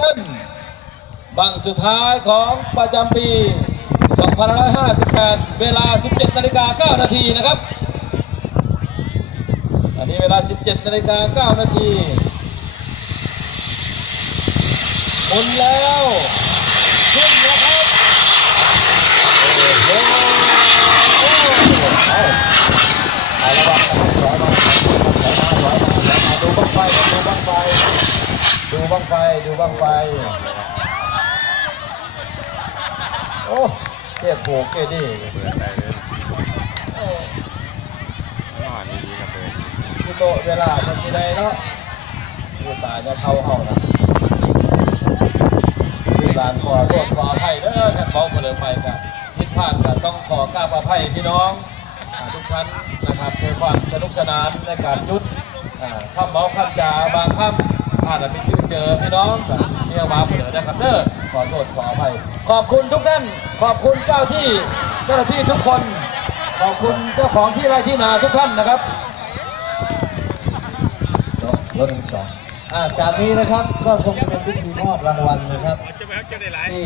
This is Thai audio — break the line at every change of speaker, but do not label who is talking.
ท่านบังสุดท้ายของประจำปี 2558 เวลา 17นาฬิกา9นาทีนะครับ อันนี้เวลา 17นาฬิกา9นาทีหมุนแล้วขึ้นแล้วครับโอ้โหเอาเอาระวังนะครับถอยมาถอยมาถอยมาถอยมาดูบังไฟครับดูบังไฟ ดูบังไฟ ดูบังไฟ โอ้เสียโผเกดี
เปิดได้เลย
เออน
อนดีๆนะเปิด
คือโตเวลามันมีใดเนาะผู้ตายจะเข้าเฮานะลูกหลานขอโทษขออภัยเด้อท่านบอกมาเลยไปกันผิดพลาดก็ต้องขอกราบอภัยพี่น้องทุกท่านนะครับด้วยความสนุกสนานในการจุดอ่าคำเมาคำจาบางค พลาจจะไม่ชื่อเจอพี่น้องแบบเรียกว่าเผื่อนะครับเด้อขอโทษขออภัยขอบคุณทุกท่าน ขอบคุณเจ้าที่เจ้าหน้าที่ทุกคน ขอบคุณเจ้าของที่ไร่ที่นาทุกท่านนะครับรถหนึ่งสอง
จากนี้นะครับก็คงจะเป็นพิธีมอบรางวัลนะครับที่